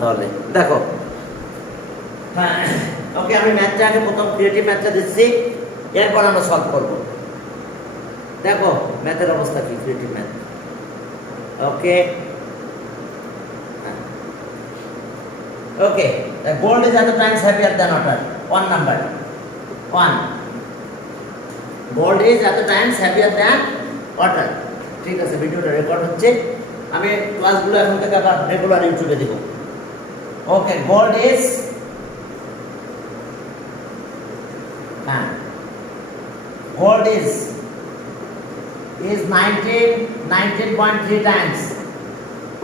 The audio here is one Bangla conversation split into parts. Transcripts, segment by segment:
তাহলে দেখো, হ্যাঁ ওকে, আমি ম্যাথটা আগে প্রথম ক্রিয়েটিভ ম্যাথটা দিচ্ছি, এরপর আমরা সলভ করব। দেখো ম্যাথের অবস্থা কি, creative math. Okay okay, gold is at the times heavier than water. 1 number 1, gold is at the times heavier than water. ঠিক আছে, ভিডিওটা রেকর্ড হচ্ছে, আমি ক্লাসগুলো এখন থেকে আবার রেগুলার ইউটিউবে দেব। ওকে, gold is gold is 19.3 times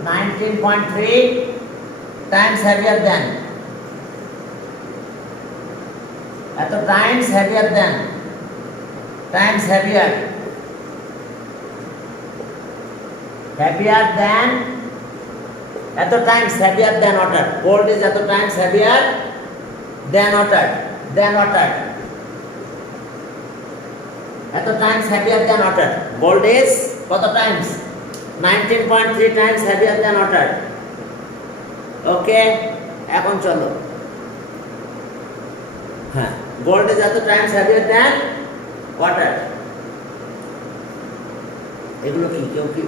19.3 times heavier than, at the times heavier than, times heavier than, at the times heavier than water. Gold is at the times heavier than water, at the times heavier than water. Gold is কত times? 19.3 times heavier than water. ওকে, এখন চলো, হ্যাঁ, gold is at the times heavier than water. এগুলো কি কেউ কি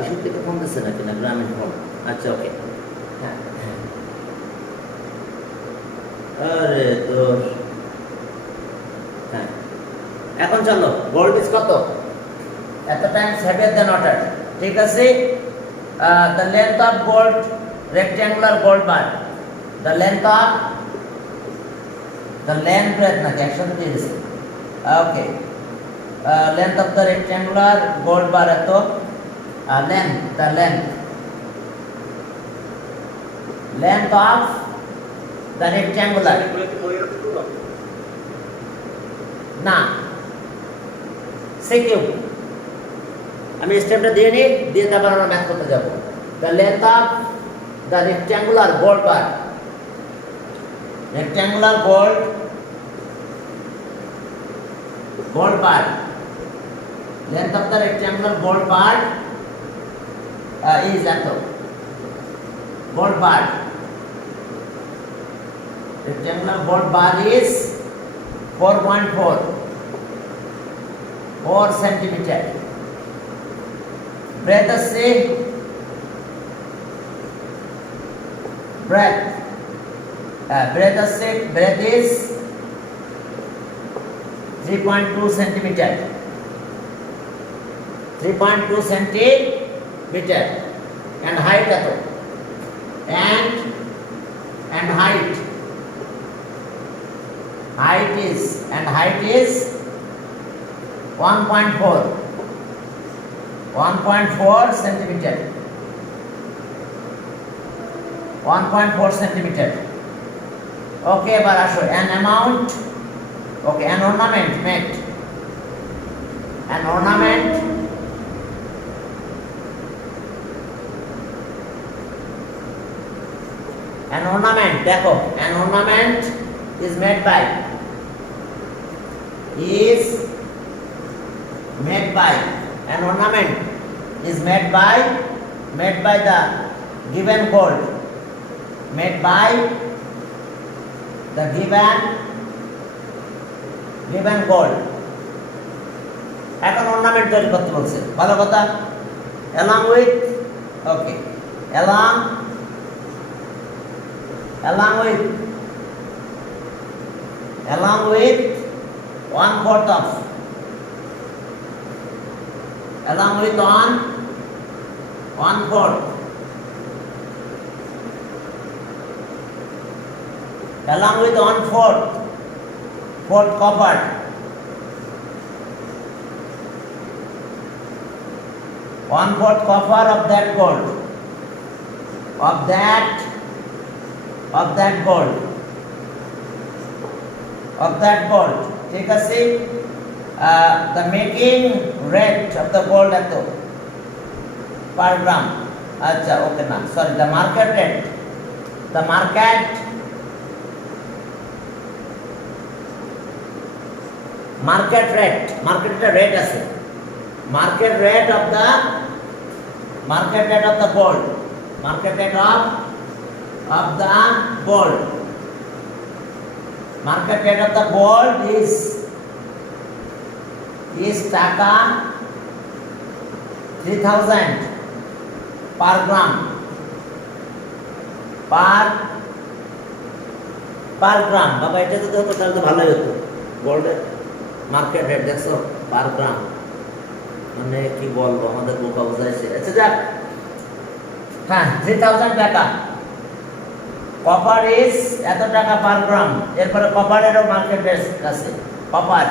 ইস্যু থেকে ফোন দিচ্ছে নাকি, না গ্রামীণ ফোন? আচ্ছা ওকে, হ্যাঁ, আরে তো হ্যাঁ, এখন চলো, gold is কত? at the times heavier than water, ঠিক আছে। the length of gold rectangular gold bar, the length breadth নাকি একসাথে দিয়ে দিয়েছে। ওকে, length of the rectangular gold bar এত, length of the rectangular, না সেকিউ, আমি স্টেপটা দিয়ে নিই, দিয়ে তারপর আমরা ম্যাথ করতে যাব। the length of the rectangular gold bar, rectangular gold bar, length of the rectangular gold bar is at gold bar, rectangular gold bar is 4 centimeter. breadth আছে, breadth is 3.2 centimeter, 3.2 centimeter. and height এত, and height is 1.4 centimeter, 1.4 centimeter. ওকে, এবার আসো an amount, okay, an ornament made, an ornament দেখো, an ornament is made by an ornament is made by the given gold, made by the given gold. এখন ornament তৈরি করতে বলছে, ভালো কথা। along with, okay, along with 1/4 of, along with 1/4, along with 1/4 copper, 1/4 copper of that gold, of that gold, ঠিক আছে। the making rate of the gold এত per gram, আচ্ছা ওকে, না sorry, the market rate rate আছে, market rate of the gold, market rate of of the gold. Market rate of the gold is টাকা 3000 per gram per gram. বাবা এটা যদি হতো তাহলে তো ভালোই হতো। গোল্ডের মার্কেট রেট দেখছো পার গ্রাম, মানে কি বলবো, আমাদের বোকা বোঝাইছে। আচ্ছা যাক, হ্যাঁ 3000 টাকা। কপার ইজ এত টাকা পার গ্রাম। এরপরে কপারেরও মার্কেট রেট আছে। কপার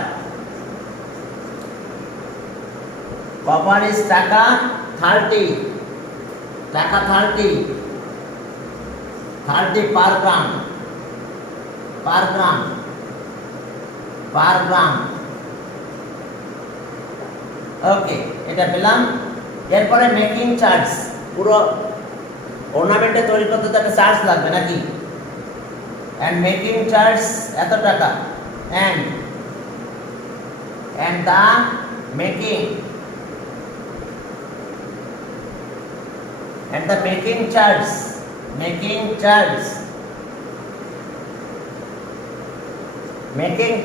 ইজ টাকা 30 পার গ্রাম। ওকে, এটা পেলাম। এরপরে মেকিং চার্জ, পুরো অর্নামেন্টে তৈরি করতে তো একটা চার্জ লাগবে নাকি, এন্ড মেকিং চার্জ এত টাকা, এন্ড দা মেকিং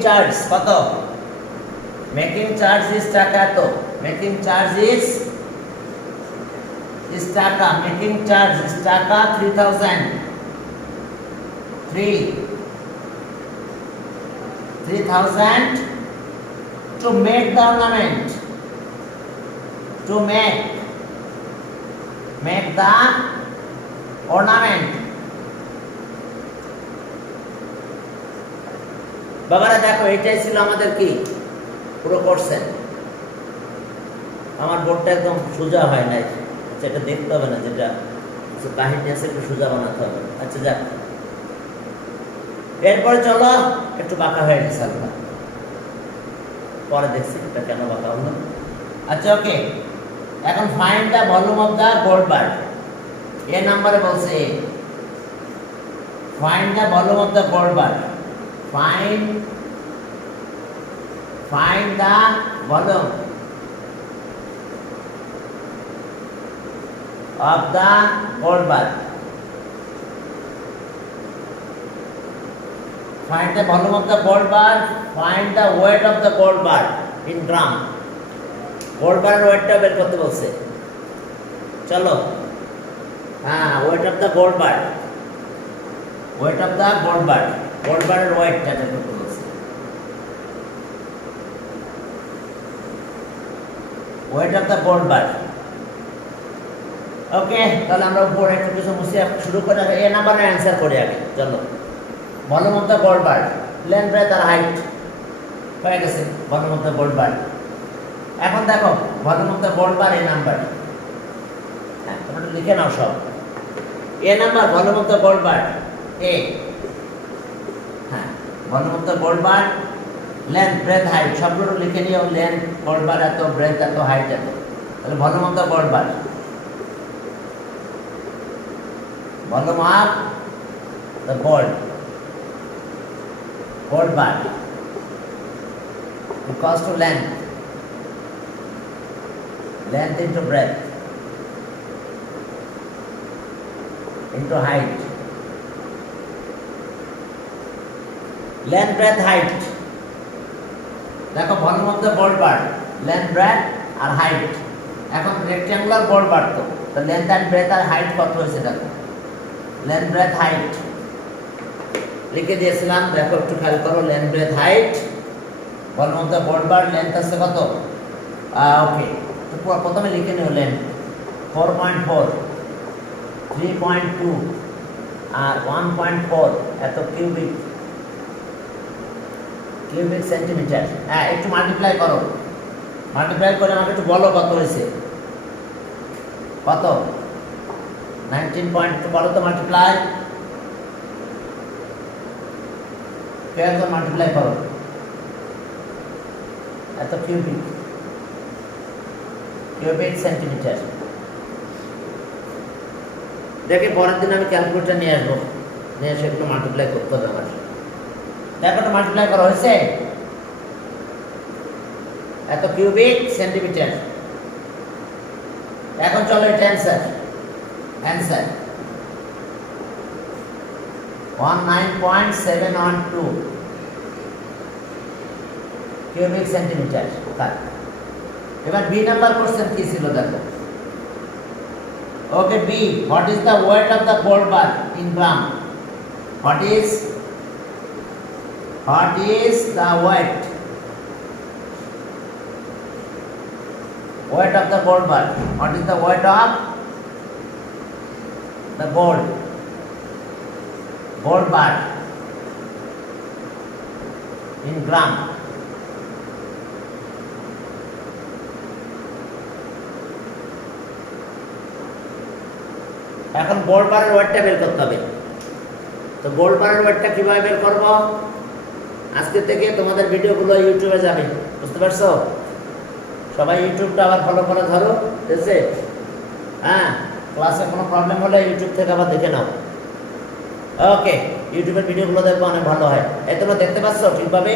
চার্জ কত? মেকিং চার্জ ইজ টাকা এত। মেকিং চার্জ ইজ টাকা। মেকিং চার্জ ইজ টাকা 3000 to make the ornament, to make the ornament. বাবারা দেখো, এটাই ছিল আমাদের কি পুরো কোর্সের। আমার বোর্ডটা একদম সোজা হয় নাই, সেটা দেখতে হবে না, যেটা কাহিনী আছে একটু সোজা বানাতে হবে। আচ্ছা যাক, এরপরে চলো একটু বাঁকা হয়ে গেছে আমরা, পরে দেখছি এটা কেন বাঁকা হলো। আচ্ছা ওকে, এখন find the volume of the gold bar. A নাম্বারে বলছে find the volume of the gold bar. Find the volume of the gold bar. Find the volume of the gold bar. Find the weight of the gold bar in gram. Gold bar ওয়েটটা বের করতে বলছে। চলো, হ্যাঁ, weight of the gold bar. Weight of the gold bar. Gold বারের ওয়েটটা বের করতে বলছে। ওয়েট অফ দ্য গোল্ড বার। ওকে, তাহলে আমরা উপরে একটু কিছু মুছে শুরু করে এ নাম্বারে অ্যানসার করি আগে। চলো, volume of the gold bar, length breadth আর হাইট হয়ে গেছে। Volume of the gold bar. এখন দেখো volume of the gold bar এই নাম্বার, হ্যাঁ তোমরা লিখে নাও সব। A number volume of the gold bar A. Volume of the gold bar, length breadth height সবগুলো লিখে নিও। লেন্থ গোল্ড বার এত, ব্রেথ এত, হাইট এত। তাহলে volume of the gold bar, volume of the gold bar equals to length into breadth into height. Length, breadth, height. দেখো volume of the gold bar, length, breadth আর হাইট। এখন রেক্ট্যাঙ্গুলার গোল্ড বার তো লেন্থ এন্ড ব্রেথ আর হাইট কত হয়েছে দেখো। লেন্থ, ব্রেথ, হাইট লিখে দিয়েছিলাম, দেখো একটু খেয়াল করো। Length, breadth, height. Volume of the gold bar length আছে কত? ওকে, তো প্রথমে লিখে নিও লেন্থ 4.4, 3.2 আর 1.4 এত কিউবিক সেন্টিমিটার। হ্যাঁ, একটু মাল্টিপ্লাই করো। মাল্টিপ্লাই করে আমাকে একটু বলো কত হয়েছে। কত? 19.2 বলো তো মাল্টিপ্লাই। মাল্টিপ্লাই করো, এত কিউবিক সেন্টিমিটার। দেখে পরের দিন আমি ক্যালকুলেটর নিয়ে আসবো, নিয়ে সেগুলো মাল্টিপ্লাই করতে হবে আমার। দেখো তো মাল্টিপ্লাই করা হয়েছে এত কিউবিক সেন্টিমিটার। এখন চলো এটা অ্যান্সার। 19.712 cubic centimetre. এবার বি নাম্বার কোশ্চেন কি ছিল দেখো। Okay B, what is the weight of the gold bar in gram? What is the weight of the gold bar? What is the weight of the gold bar in gram? এখন গোল্ড বারের ওয়েটটা বের করতে হবে। তো গোল্ড বারের ওয়েটটা কিভাবে বের করব? আজকে থেকে তোমাদের ভিডিওগুলো ইউটিউবে যাবে, বুঝতে পারছো? সবাই ইউটিউবটা আবার ফলো করে ধরো, ঠিক আছে? হ্যাঁ, ক্লাসে কোনো প্রবলেম হলে ইউটিউব থেকে আবার দেখে নাও। ওকে, ইউটিউবের ভিডিওগুলো দেখবো, অনেক ভালো হয়। এই তোমরা দেখতে পাচ্ছ ঠিকভাবে?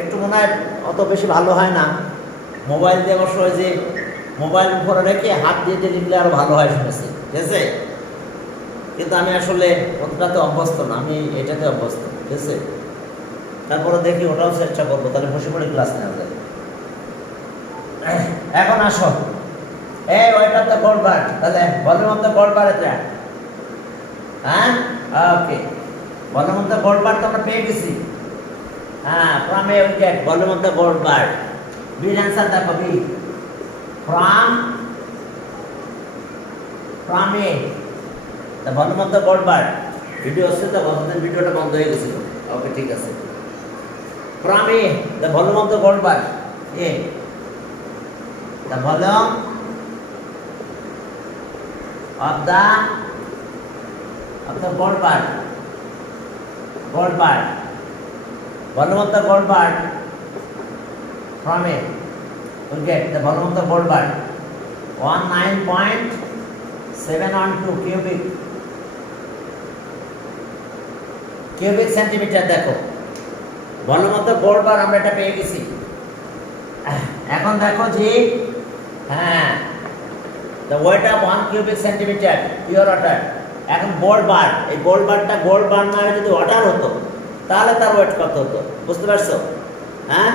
একটু মনে হয় অত বেশি ভালো হয় না। মোবাইল দিয়ে অবশ্য যে মোবাইল উপরে রেখে হাত দিয়ে লিখলে আরো ভালো হয় শুনেছি, ঠিক আছে? কিন্তু আমি আসলে ওটাতে অভ্যস্ত না, আমি এটাতে অভ্যস্ত, ঠিক আছে? তারপরে দেখি ওটাও চেষ্টা করবো, তাহলে বসে পড়ে ক্লাস নেওয়া যায়। এখন আসো, এই weight of the gold bar, তাহলে volume of the gold bar এটা, হ্যাঁ okay, volume of the gold bar তো আমরা পেয়ে গেছি। হ্যাঁ, from A we get volume of the gold bar. বির অ্যান্সার দেখো, B, from A the volume of the gold bar. Video হচ্ছে তো, গতদিন ভিডিওটা বন্ধ হয়ে গেছিল। ওকে, ঠিক আছে। From A, the volume of the gold bar. A, the volume of the gold bar. Gold bar. Volume of the gold bar. From A, we get the volume of the gold bar 19.712 cubic centimeter দেখো। ভলিউম অফ দ্য গোল্ড বার আমরা এটা পেয়ে গেছি। এখন দেখো যে হ্যাঁ, the weight of 1 cubic centimetre pure water. এখন গোল্ড বার, এই গোল্ড বারটা গোল্ড বার না যদি ওয়াটার হতো তাহলে তার ওয়েট কত হতো, বুঝতে পারছো? হ্যাঁ,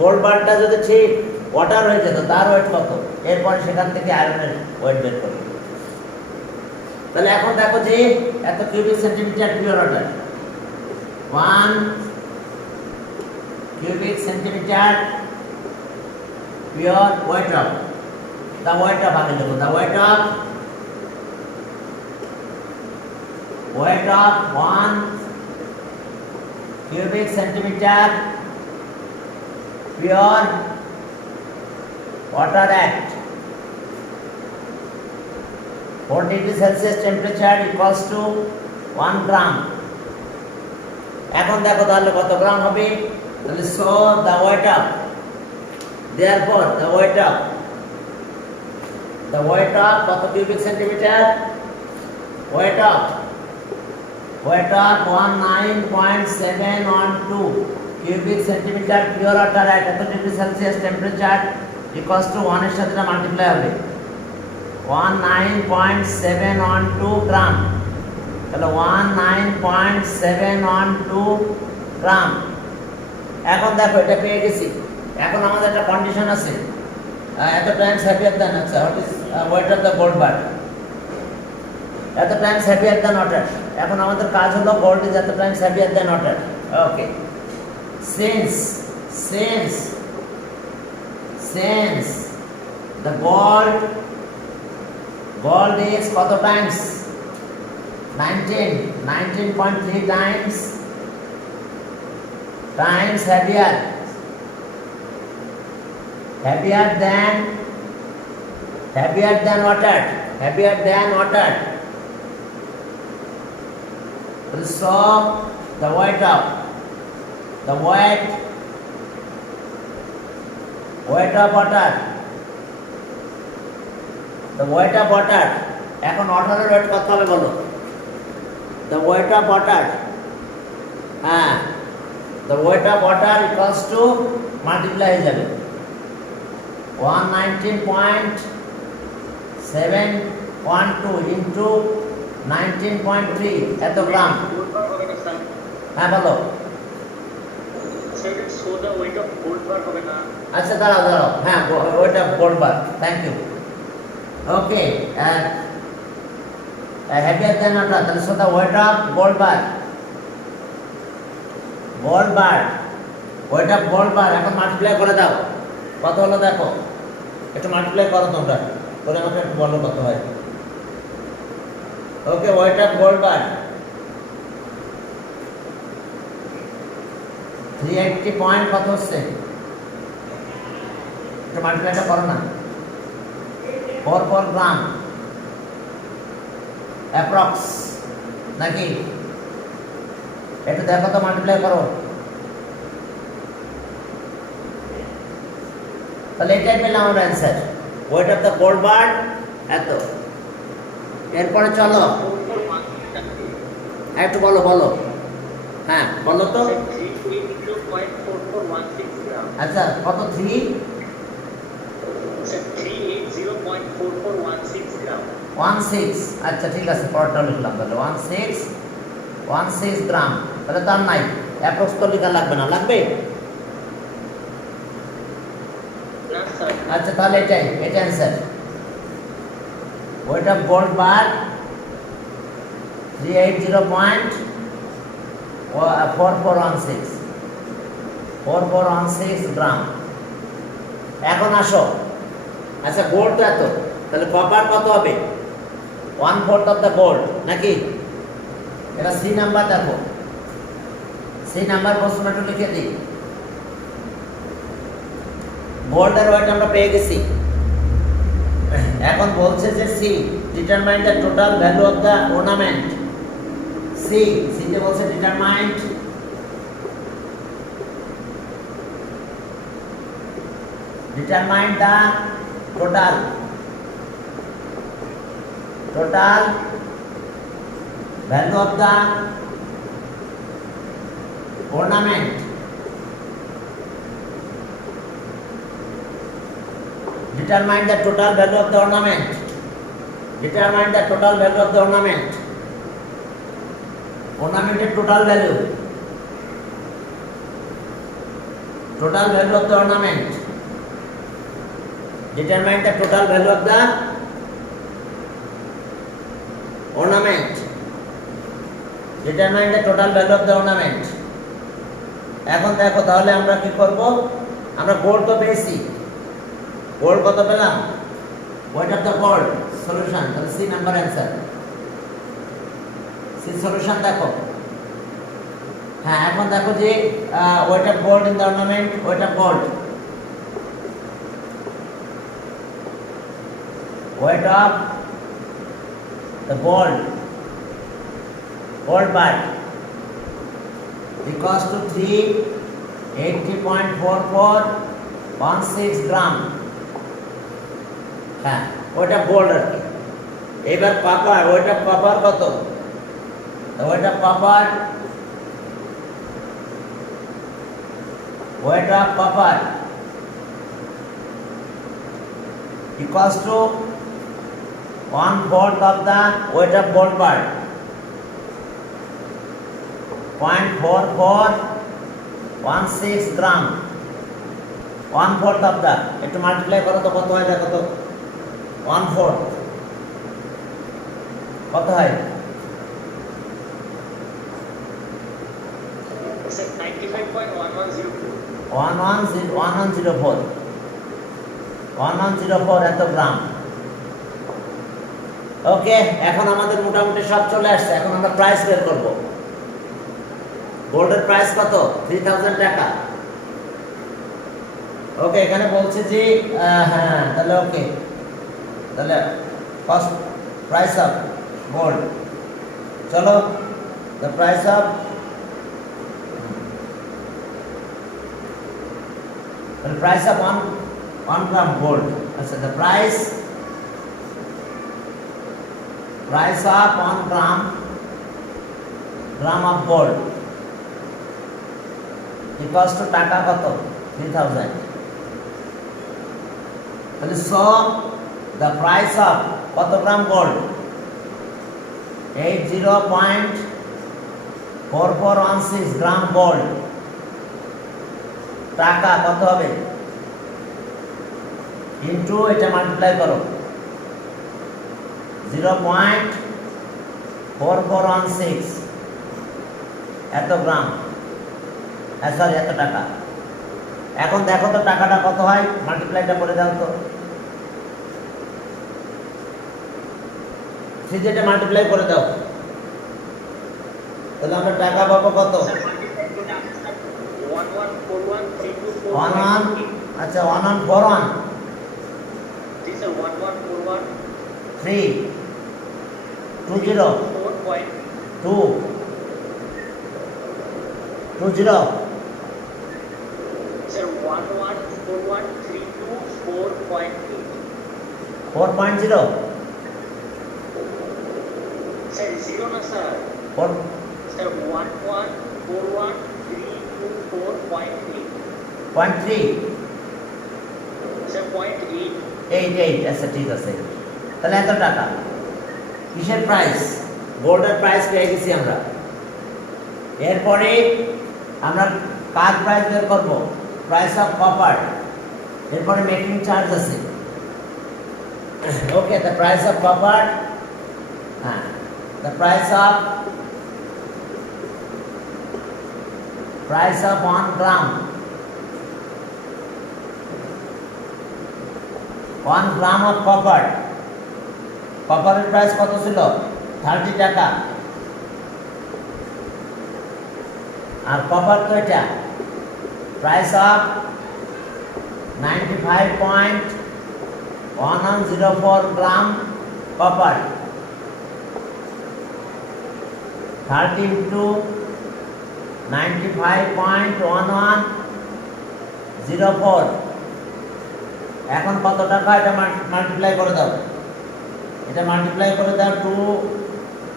গোল্ড বারটা যদি ঠিক ওয়াটার হয়ে যেত তার ওয়েট কত, এরপরে সেখান থেকে আয়রনের ওয়েট বের করি। তাহলে এখন দেখো যে এত cubic centimetre pure water, 1 cubic centimeter pure weight of the weight of আগে দেখো, the weight of 1 cubic centimeter pure water at 4 degree Celsius temperature equals to 1 gram। এখন দেখো তাহলে কত গ্রাম হবে? So the weight of, therefore the weight of কত cubic centimeter? Weight of 19.712 cubic centimeter pure water at কত degree Celsius temperature equals to 1 এর সাথে মাল্টিপ্লাই হবে 19.712 গ্রাম। তাহলে 19.712 গ্রাম। এখন দেখো এটা পেয়ে গেছি। এখন আমাদের একটা কন্ডিশন আছে, এত টাইমস হ্যাপিয়ার দ্যান, আচ্ছা what is weight of the gold bar, এত টাইমস হ্যাপিয়ার দ্যান ওয়াটার। এখন আমাদের কাজ হলো গোল্ড ইজ এত times heavier than water. Okay, since the gold is কত times? 19.3 times heavier than water. So the weight of water, এখন ওয়াটারের ওয়েট কত হবে বলো? the weight of water, হ্যাঁ, the weight of water equals to multiply হয়ে যাবে 119.7 12 ইন্টু 19.3 এত গ্রাম। গোল্ড বার হবে না স্যার। হ্যাঁ বলো। Sir so the weight of gold bar হবে না। আচ্ছা দাঁড়াও দাঁড়াও, হ্যাঁ ওইটা gold bar, thank you. Okay, heavier than ওটা, তাহলে so the weight of gold bar, gold bar, weight of gold bar এখন মাল্টিপ্লাই করে দাও, কত হলো দেখো, একটু মাল্টিপ্লাই করো তোমরা, করে আমাকে একটু বলো কত হয়। ওকে, weight of gold bar 380 point কত হচ্ছে, একটু মাল্টিপ্লাইটা করো না, 4 গ্রাম অ্যাপ্রক্স নাকি, একটু দেখো তো, মাল্টিপ্লাই করো। তাহলে এটাই পেলাম আমার answer, weight of the gold bar এত। এরপরে চলো একটু বলো বলো, হ্যাঁ বলো তো। আচ্ছা কত, 380.4416 আচ্ছা ঠিক আছে, পরটা লিখলাম তাহলে 16 গ্রাম, তাহলে তার নাই অ্যাপ্রক্স তো লেখা লাগবে না, লাগবে? আচ্ছা তাহলে এটা অ্যান্সার, ওয়েট অফ গোল্ড বার 380.4416 গ্রাম। এখন আসো, আচ্ছা গোল্ড তো এত, তাহলে কপার কত হবে, 1/4 অফ দ্য গোল্ড নাকি। এবার সি নাম্বার দেখো, সি নাম্বার প্রশ্নটা লিখে দিই। গোল্ডের ওয়েট আমরা পেয়ে গেছি, এখন বলছে যে C determine the total value of the ornament. C তে বলছে determine the total value of the ornament, determine the total value of the ornament, determine the total value of the ornament, ornamented total value of the ornament, determine the total value of the ornament, determine the total value of the ornament। এখন দেখো তাহলে আমরা কি করব, আমরা গোল্ড তো পেয়েছি, গোল্ড কত পেলাম, weight of the gold solution, তাহলে C number answer, C solution দেখো। হ্যাঁ এখন দেখো যে weight of gold in the ornament, weight of gold, weight of the gold bar equals to 380.4416 gram. হ্যাঁ ওইটা গোল্ড আর কি। এবার কপার, ওইটা কপার কত, ওইটা copper, weight of copper equals to 1/4 of the weight of gold bar, 0.4416 gram, 1/4 of the, একটু মাল্টিপ্লাই করো তো কত হয় দেখো তো, 1/4 কত হয়, 1104 এত গ্রাম। ওকে, এখন আমাদের মোটামুটি সব চলে আসছে, এখন আমরা প্রাইস বের করব। গোল্ডের প্রাইস কত, 3000 টাকা। ওকে, এখানে বলছে যে হ্যাঁ তাহলে ওকে, তাহলে কস্ট প্রাইস অফ গোল্ড, চলো the price of, the price of 1 gram gold. Achha, the price of 1 gram of gold equals to taka koto 3000. So the price of কত গ্রাম গোল্ড? 80.4416 গ্রাম গোল্ড। টাকা কত হবে? ইন্টু এটা মাল্টিপ্লাই করো, 0.4416 এত গ্রাম, সরি এত টাকা। এখন দেখো তো টাকাটা কত হয়, মাল্টিপ্লাইটা করে দাও তো। সিজেটা মাল্টিপ্লাই করে দাও, তাহলে আমরা টাকা পাবো কত? 11, আচ্ছা 1141 3 20 2 20 4.0 Sir, zero na sir. 4 Sir, 11413224.3. 0.3 Sir, 0.8. 88, আচ্ছা ঠিক আছে। তাহলে এত টাকা কিসের প্রাইস? গোল্ডের প্রাইস পেয়ে গেছি আমরা। এরপরে আমরা কার প্রাইস বের করব? Price of copper. এরপরে মেকিং চার্জ আছে। ওকে, দ্য প্রাইস অফ কপার, হ্যাঁ, the price of 1 gram, 1 gram of copper. কপারের প্রাইস কত ছিল? 30 টাকা। আর কপার তো এটা price of 95.1104 gram copper, 30 into 95.1104। এখন কত টাকা? এটা মাল্টিপ্লাই করে দাও, এটা মাল্টিপ্লাই করে দাও 2,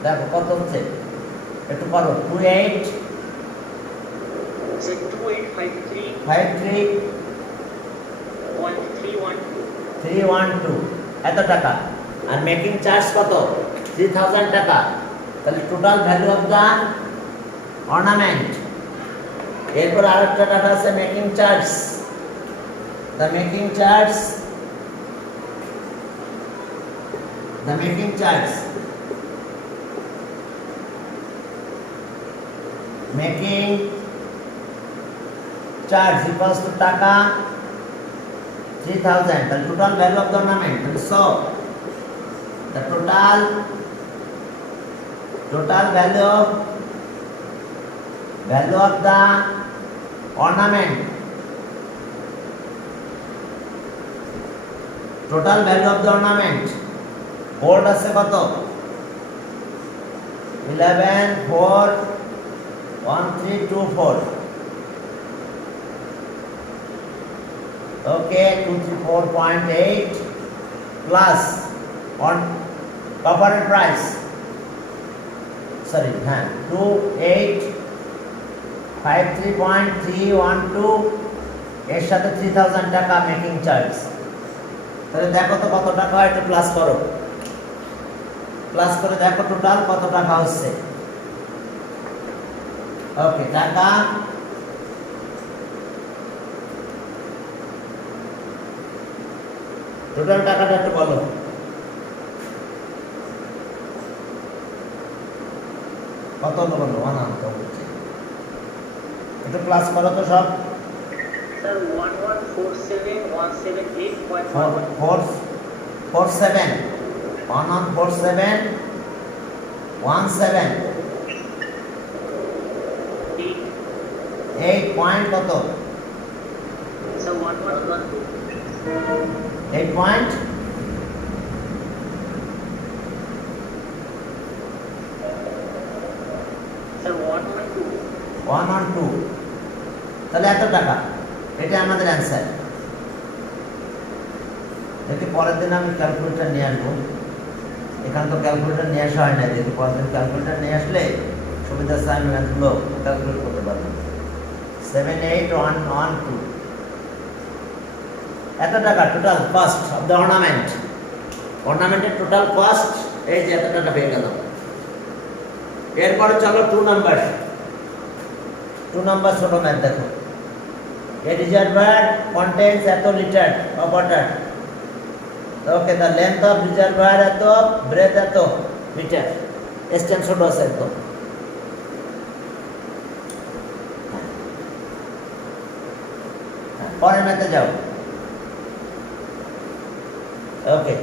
দেখো কত হচ্ছে, একটু করো, 28 Sir, 2853. 53 1312. 312 এত টাকা। আর মেকিং চার্জ কত? 3000 টাকা। তাহলে total value of the ornament. এরপর আরেকটা টাকা আছে making charge. The making charge, the making charge, making charge equals to টাকা 3000। তাহলে total value of the ornament, তাহলে so the total value of the ornament, total value of the ornament gold আছে কত? 11,41324। ওকে, 234.8 plus on copper price, sorry, 2853.312 এর সাথে 3000 টাকা মেকিং চার্জ। তাহলে দেখো তো কত টাকা, এটা প্লাস করো, প্লাস করে দেখো টোটাল কত টাকা হচ্ছে। ওকে, টাকা টোটাল টাকাটা একটু বলো। কত হলো বলো? একটু প্লাস করো তো সব। Sir, 1147,178.11. 447 114717 8 পয়েন্ট কত? Sir, 1112. 8 point Sir, 112. 112। তাহলে এত টাকা, এটা আমাদের অ্যান্সার। দেখি পরের দিন আমি ক্যালকুলেটর নিয়ে আসবো। এখানে তো ক্যালকুলেটর নিয়ে আসা হয় না, দেখি পরের দিন ক্যালকুলেটর নিয়ে আসলে সুবিধা আছে, আমি ম্যাথগুলো ক্যালকুলেট করতে পারবো। 78112 এত টাকা total cost of the ornament. অর্নামেন্টের টোটাল কস্ট এই যে এত টাকা পেয়ে গেল। এরপরে চলো 2 নাম্বার। 2 নাম্বার ছোট ম্যাথ দেখো। A reservoir contains এত litre of water. Okay, the length of reservoir এত, breadth এত মিটার। এক্সটেন্স ছোট আছে একদম। পরের ম্যাথে যাও। ওকে,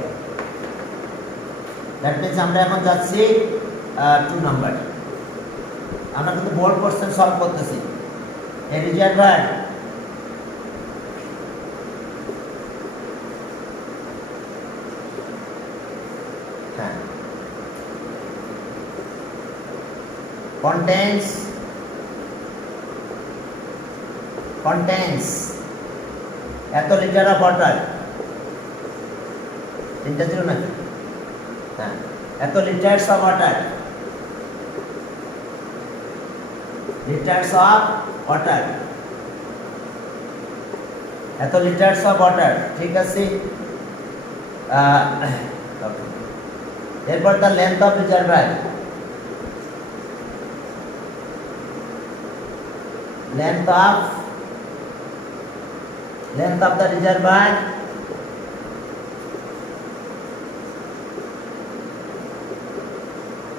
দ্যাট মিনস আমরা এখন যাচ্ছি 2 নাম্বার। আমরা কিন্তু বোর্ড কোশ্চেন সলভ করতেছি। A reservoir contains এত লিটার অফ ওয়াটার। তিনটা ছিল নাকি? হ্যাঁ, এত litres of water. Litres of water, এত লিটার্স অফ ওয়াটার, ঠিক আছে। এরপর the length of reservoir, length of the reservoir,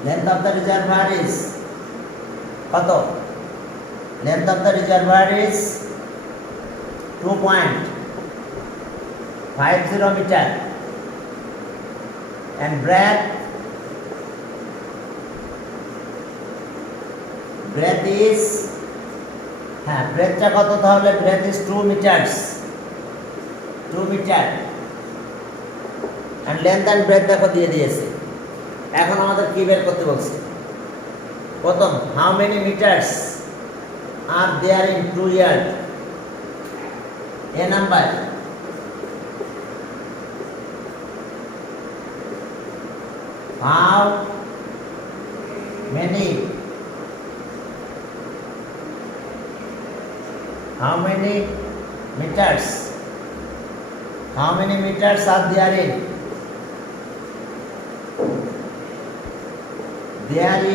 length of the reservoir is কত? Length of the reservoir is 2.50 meter and breadth is, হ্যাঁ, ব্রেথটা কত তাহলে? Breadth is 2 metres, 2 metre. And length and breadth দেখো দিয়ে দিয়েছে। এখন আমাদের কি বের করতে বলছে? প্রথম, how many metres are there in 2 yard? এ নাম্বার। হাউ মেনি meters are there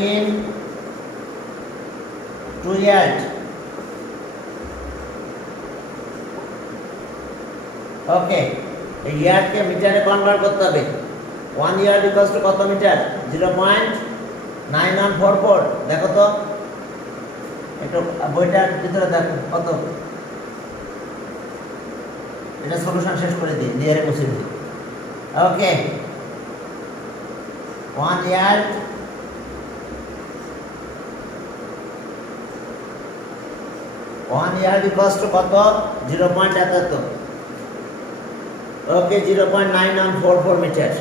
in 2 yard? Okay, এই ইয়ার্ডকে মিটারে কনভার্ট করতে হবে। 1 ইয়ার্ড ইকুয়ালস টু কত মিটার? 0.9144। দেখো তো একটু বইটার ভিতরে দেখো কত। এটা সলিউশন শেষ করে দিই, দিয়ে মুছে দিই। ওকে, 1 ইয়ার্ড ইকুয়ালস টু কত? 0. এত। ওকে, 0.9144 মিটার।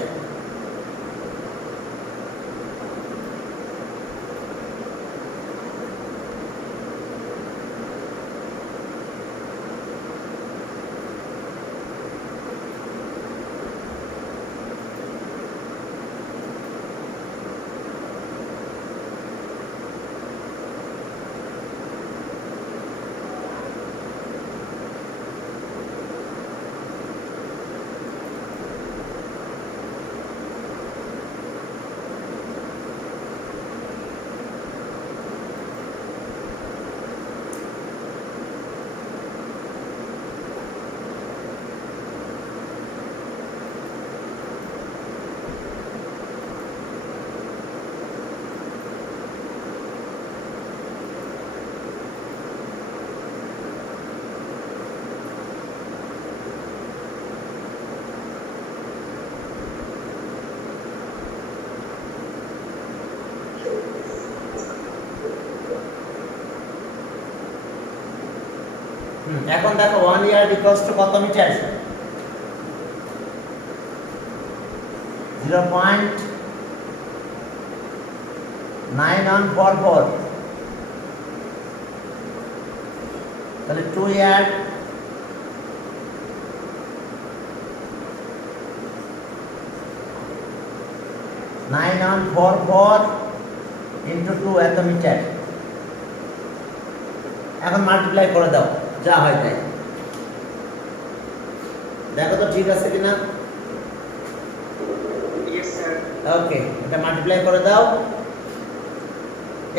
এখন দেখো 1 ইয়ার্ড ইকুয়ালস টু কত মিটার? 0.9144। তাহলে 2 ইয়ার্ড into 2 এত মিটার। এখন মাল্টিপ্লাই করে দাও, যা হয় তাই। দেখো তো ঠিক আছে কিনা। sir. ওকে, এটা মাল্টিপ্লাই করে দাও।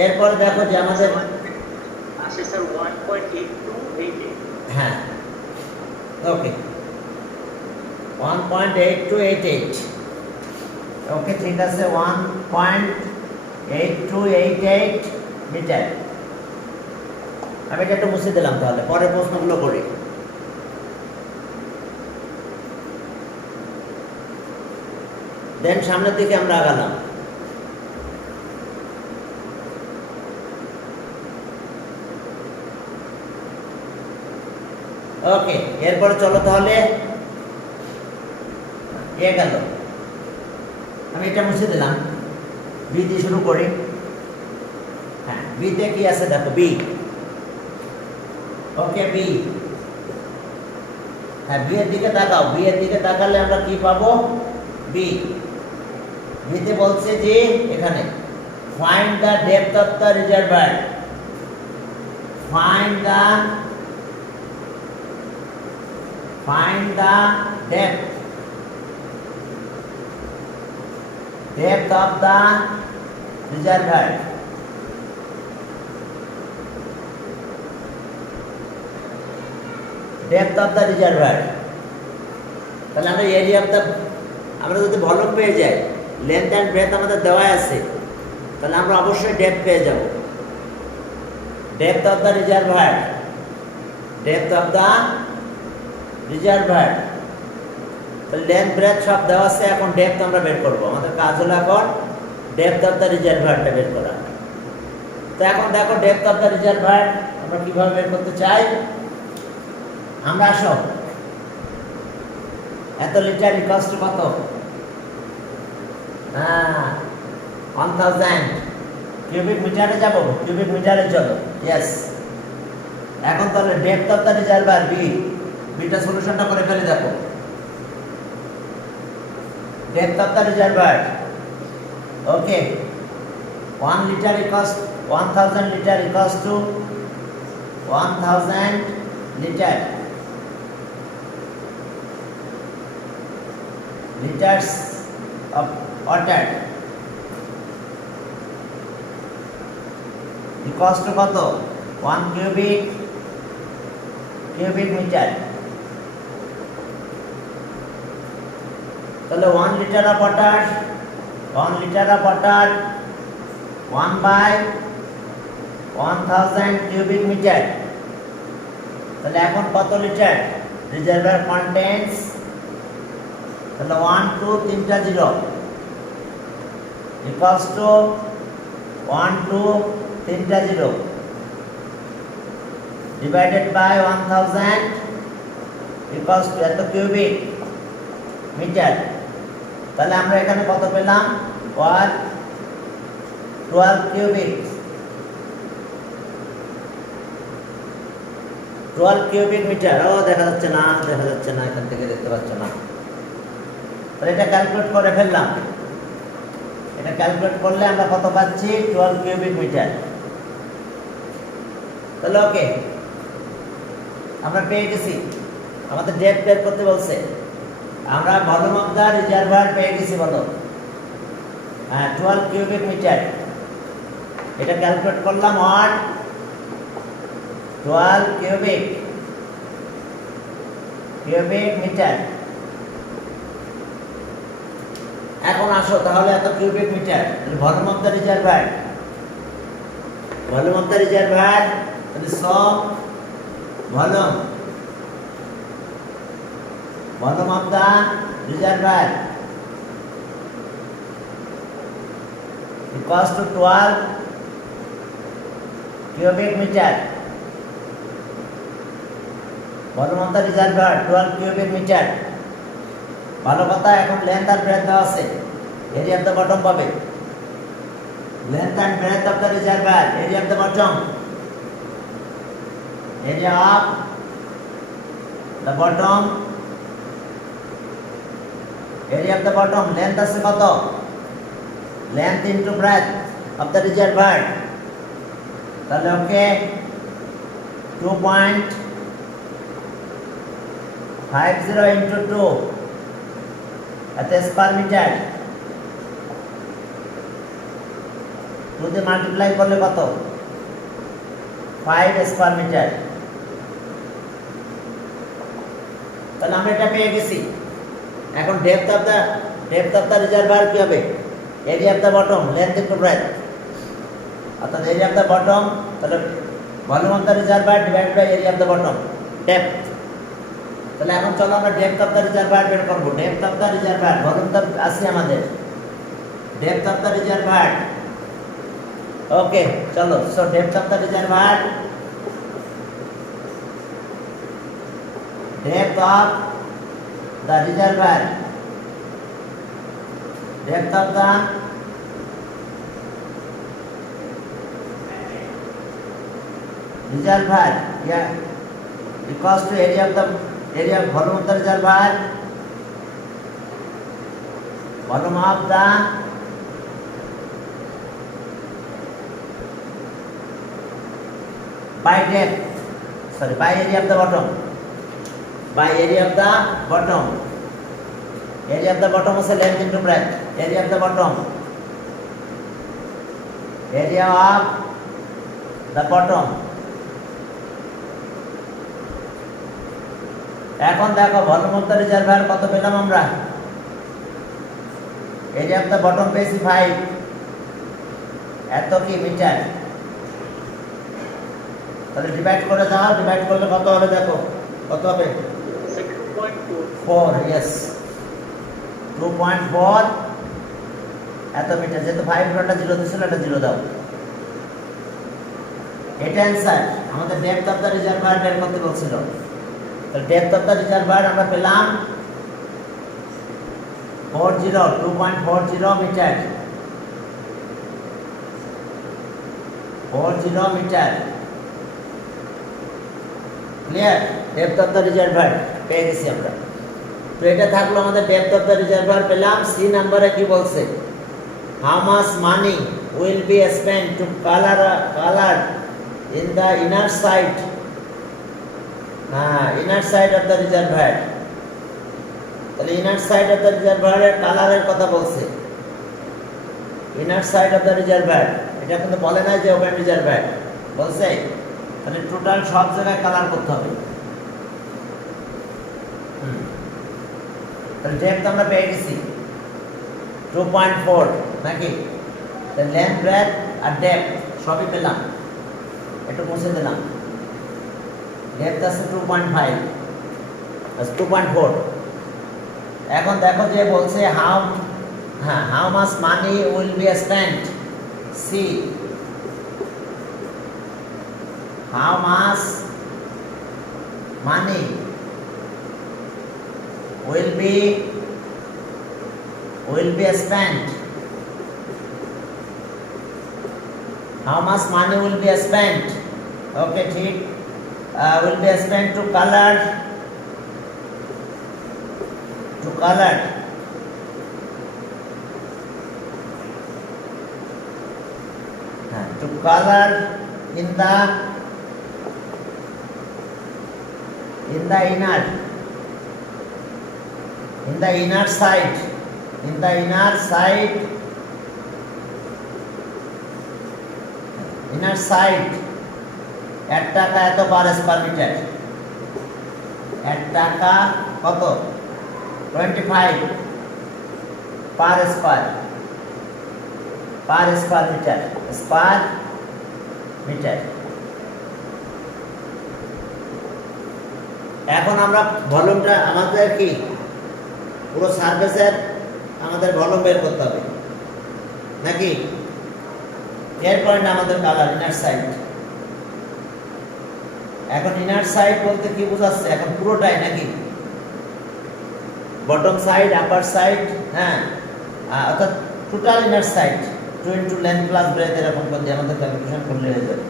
এরপর দেখো যে আমাদের আসে স্যার 1.8288 হ্যাঁ ওকে 1.8288 ওকে ঠিক আছে 1.8288 মিটার। আমি এটা একটু মুছে দিলাম, তাহলে পরের প্রশ্নগুলো করি। দেন সামনের দিকে আমরা আগালাম। ওকে, এরপরে চলো তাহলে গেল। আমি এটা মুছে দিলাম, বি দিয়ে শুরু করি। হ্যাঁ, বিতে কি আছে দেখো, বি। ওকে, বি। হ্যাঁ, বি এর দিকে তাকাও, বি এর দিকে তাকালে আমরা কি পাবো? বি। বিতে বলছে যে এখানে find the depth of the reservoir. Find the depth of the reservoir. Depth of the reservoir. তাহলে আমরা এরিয়া অফ দ্য, আমরা যদি ভলিউম পেয়ে যাই, লেন্থ অ্যান্ড ব্রেথ আমাদের দেওয়া আছে, তাহলে আমরা অবশ্যই ডেপথ পেয়ে যাব। Depth of the reservoir, depth of the reservoir. তাহলে লেন্থ ব্রেথ সব দেওয়া আছে, এখন ডেপথ আমরা বের করব। আমাদের কাজ হলো এখন ডেপথ অফ দ্য রিজার্ভারটা বের করা। তো এখন দেখো ডেপথ অফ দ্য রিজার্ভার আমরা কিভাবে বের করতে চাই। আমরা আসো, এত লিটার ইকুয়ালস টু কত? 1000 কিউবিক মিটারে যাব, কিউবিক মিটারে চলো। ইয়েস, এখন তাহলে depth of the reservoir B, বিটা সলিউশনটা করে ফেলে দেখো। Depth of the reservoir. Okay. 1 liter equals 1000 liter equals to 1000 liter. Liters of water equals to কত? 1 cubic meter. তাহলে 1 litre of water, 1 litre of water 1/1000 cubic metre. তাহলে এখন কত লিটার রিজার্ভার কন্টেন্টস? তাহলে 1 2 3টা 0 ইকুয়ালস টু 1 2 3টা 0 ডিভাইডেড বাই 1000 ইকুয়ালস টু এত কিউবিক মিটার। তাহলে আমরা এখানে কত পেলাম? 12 কিউবিক, 12 কিউবিক মিটার। ও দেখা যাচ্ছে না, দেখা যাচ্ছে না, এখান থেকে দেখতে পাচ্ছ না। তাহলে এটা ক্যালকুলেট করে ফেললাম। এটা ক্যালকুলেট করলে আমরা কত পাচ্ছি? 12 কিউবিক মিটার। তাহলে ওকে, আমরা পেয়ে গেছি। আমাদের ডেপথ বের করতে বলছে, আমরা ভলিউম অফ দ্য রিজার্ভার পেয়ে গেছি। বলো 12 কিউবিক মিটার। এটা ক্যালকুলেট করলাম 12 কিউবিক মিটার। এখন আসো তাহলে এত cubic metre volume of the reservoir, volume of the reservoir সব volume, volume of the reservoir equals to 12 cubic meter. Volume of the reservoir 12 cubic meter. ভালো কথা, এখন লেন্থ আর ব্রেথ দেওয়া আছে, এরিয়া অফ দ্য বটম পাবে। Length and breadth of the reservoir, area of the bottom, area of the bottom, area of the bottom, length আছে কত? Length into breadth of the reservoir. তাহলে ওকে 2.50 into 2 এত স্কয়ার মিটার। 2 দিয়ে মাল্টিপ্লাই করলে কত 5 স্কয়ার মিটার। তাহলে আমরা এটা পেয়ে গেছি। এখন ডেপথ অফ দা রিজার্ভার কি হবে area of the bottom length into breadth, অর্থাৎ এরিয়া অফ দা বটম তাহলে volume of the reservoir divide by area of the bottom depth. তাহলে এখন চলো আমরা ডেপথ অফ দা রিজার্ভার বের করব। Depth of the reservoir volume তো আছে আমাদের, depth of the reservoir okay চলো। So depth of the reservoir, depth of the reservoir, depth of the reservoir, yeah, equals to area of the area of volume of the reservoir, volume of the by depth, sorry, by area of the bottom, by area of the bottom. Area of the bottom is length into breadth. Area of the bottom, area of the bottom. এখন দেখো ভলিউম অফ দ্য রিজার্ভার কত পেলাম আমরা, এরিয়া অফ দ্য বটম পেয়েছি 5, এত কি মিটার। তাহলে ডিভাইড করে দাও, ডিভাইড করলে কত হবে দেখো কত হবে 4, yes 2.4 এত মিটার। যেহেতু 5 টা 0 দিছিল এটা 0 দাও। এটা অ্যানসার। আমাদের ডেপথ অফ দ্য রিজার্ভার বের করতে বলছিল। তাহলে ডেপথ অফ দ্য রিজার্ভার আমরা পেলাম 2.40 metre, 40 metre. Clear? Depth of the reservoir পেয়ে গেছি আমরা। তো এটা থাকলো আমাদের ডেপথ অফ দ্য রিজার্ভার পেলাম। সি নাম্বারে কি বলছে, how much money will be spent to colour in the inner side, inner side of the reservoir. তাহলে ইনার সাইড অফ দ্য রিজার্ভারের কালারের কথা বলছে, inner side of the reservoir. এটা কিন্তু বলে না যে ওপেন রিজার্ভার, বলছে তাহলে টোটাল সব জায়গায় কালার করতে হবে। তাহলে ডেপথ আমরা পেয়ে গেছি 2.4 নাকি, লেন্থ ব্রেডথ আর ডেপথ সবই পেলাম। একটু মুছে দিলাম। ডেপথ আছে 2.5 2.4। এখন দেখো যে বলছে how much money will be spent, C how much money will be spent, how much money will be spent, okay ঠিক, will be spent to color in the inner side, inner side 1 টাকা এত পার স্কয়ার মিটার, 1 টাকা কত 25 পার স্কয়ার মিটার। এখন আমরা ভলিউমটা আমাদের কি পুরো সারফেসের আমাদের ভলিউম বের করতে হবে নাকি, এরপরে আমাদের কালার ইনার সাইড। এখন ইনার সাইড বলতে কি বোঝাচ্ছে, এখন পুরোটাই নাকি, বটম সাইড আপার সাইড, হ্যাঁ অর্থাৎ total inner side 2 into length plus breadth এরকম করে আমাদের ক্যালকুলেশন করলে হয়ে যাবে।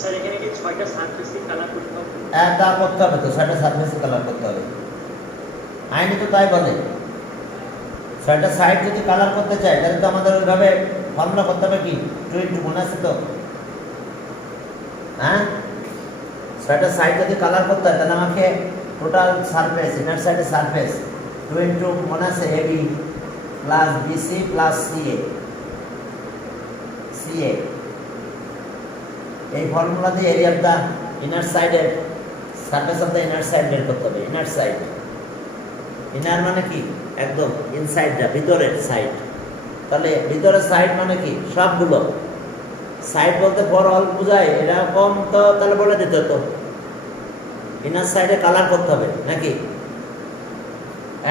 স্যার এখানে কি 6টা সারফেসে কালার করতে হবে? হ্যাঁ তা করতে হবে তো, 6টা সারফেসে কালার করতে হবে, আইনি তো তাই বলে। 6টা সাইড যদি কালার করতে চাই তাহলে তো আমাদের ওইভাবে ফর্মুলা করতে হবে কি 2 ইনটু, মনে আছে তো, হ্যাঁ 6টা সাইড যদি কালার করতে হয় তাহলে আমাকে টোটাল সারফেস ইনার সাইডের সারফেস 2 ইনটু, মনে আছে AB plus BC plus CA, CA এই ফর্মুলা দিয়ে এরিয়া অফ দ্য ইনার সাইডের surface of the inner side বের করতে হবে। ইনার সাইড, ইনার মানে কি একদম ইনসাইডটা, ভিতরের সাইড। তাহলে ভিতরের সাইড মানে কি সবগুলো সাইড বলতে ফর অল বোঝায়, এরকম তো তাহলে বলে দিতে হতো ইনার সাইডে কালার করতে হবে নাকি।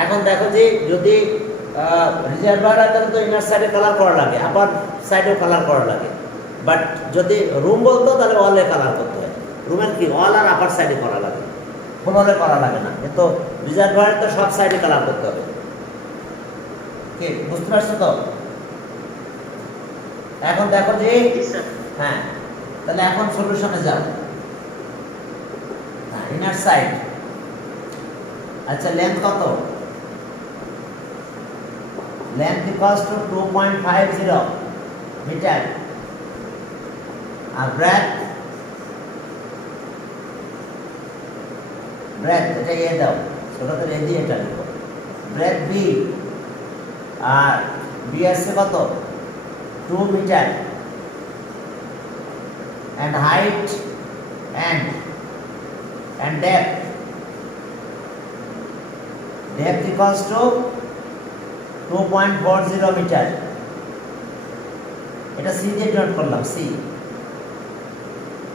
এখন দেখো যে যদি রিজার্ভার হয় তাহলে তো ইনার সাইডে কালার করা লাগে, আবার সাইডেও কালার করা লাগে। বাট যদি রুম বলতো তাহলে ওয়ালে কালার করতে হয়। রুমের কি ওয়াল আর আপার সাইডে করা লাগে, ফ্লোরে করা লাগে না। কিন্তু রিজার্ভারে তো সব সাইডে কালার করতে হবে। কি বুঝতে পারছো তো? এখন দেখো যে হ্যাঁ, তাহলে এখন সলিউশনে যাও। ইনার সাইড, আচ্ছা লেন্থ কত? Length equals to 2.50 metre. আর ব্রেথ, ব্রেথ এটা এ দাও, ছোটদের এ দিয়ে এটা লিখো। ব্রেথ বি, আর বি আসছে কত? 2 metre. and height and depth equals to 2.40 metre. এটা সি দিয়ে নোট করলাম, সি।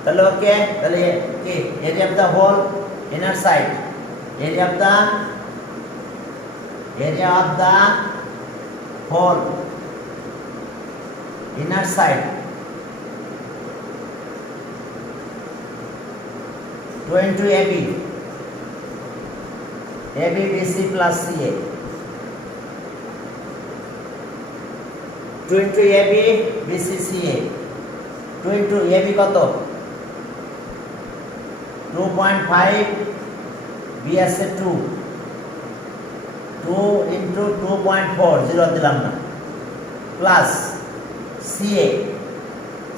তাহলে ওকে, তাহলে কি area of the whole inner side, area of the whole inner side 20 AB, AB BC plus CA, 20 AB BC CA, 20 AB কত? 2.5, B আছে 2 into 2.4, 0 দিলাম না, প্লাস CA,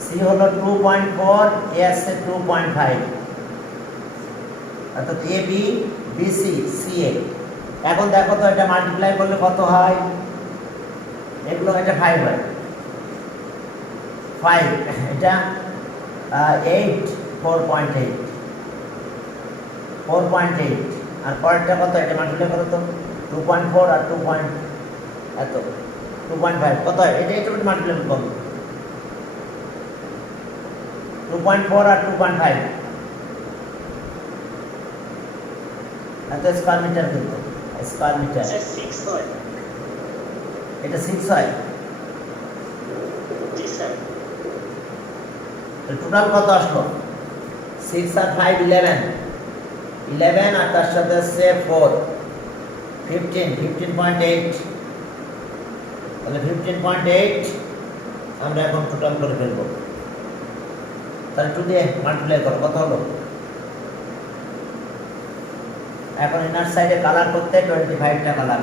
C হলো 2.4, A আছে 2.5, অর্থাৎ এ বি বিসি সিএ। এখন দেখো তো এটা মাল্টিপ্লাই করলে কত হয়? এগুলো এটা 5 হয়, 5 এটা 8, 4.8, 4.8 আর পরেরটা কত? এটা মাল্টিপ্লাই করো তো 2.4 আর 2. এত 2.5 কত হয়? এটা একটু মাল্টিপ্লাই করো 2.4 আর 2.5 এত স্কয়ার মিটার, কিন্তু স্কয়ার মিটার 6 হয়। এটা 6 হয়। জি স্যার। টোটাল কত আসলো? 6 আর 5 11, 11 আর তার সাথে আছে 4, 15.8। তাহলে 15.8 আমরা এখন টোটাল করে ফেলবো। তাহলে 2 দিয়ে মাল্টিপ্লাই করো, কত হলো? এখন ইনার সাইডে কালার করতে 25টা কালার।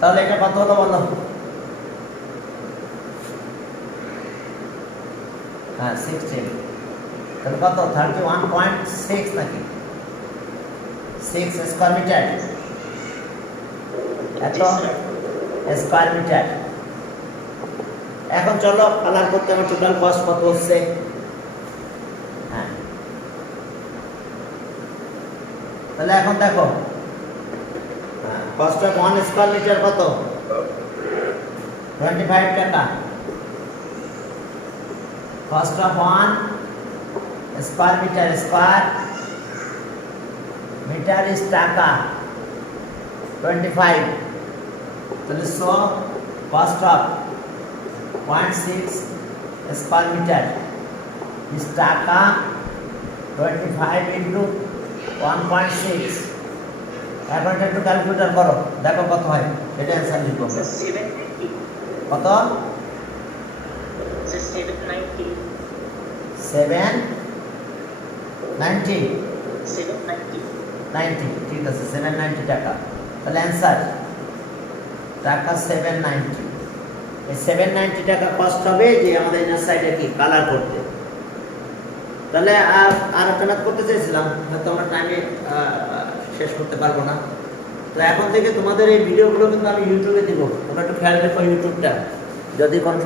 তাহলে এটা কত হলো বলো? হ্যাঁ 16। তাহলে কত? 31.6 নাকি? 6 স্কয়ার মিটার, এত স্কয়ার মিটার। এখন চলো কালার করতে আমার টোটাল কস্ট কত হচ্ছে। হ্যাঁ, তাহলে এখন দেখো কস্ট অফ 1 স্কয়ার মিটার কত? 25 টাকা। Cost of 1 square metre is taka 25। তাহলে so cost of 0.6 square metre is taka 25 into 1.6। এখন এটা একটু ক্যালকুলেটর করো, দেখো কত হয়। এটা অ্যান্সার লিখো। 790 কত? 790 790 90, ঠিক আছে 790 টাকা। তাহলে অ্যান্সার টাকা 790। এই 790 টাকা কস্ট হবে যে আমাদের ইনার সাইডে কি কালার করতে। তাহলে আর একটা ম্যাথ করতে চাইছিলাম, হয়তো আমরা টাইমে শেষ করতে পারবো না। তো এখন থেকে তোমাদের এই ভিডিওগুলো কিন্তু আমি ইউটিউবে দিব, তোমরা একটু খেয়াল রেখো ইউটিউবটা, যদি কোনো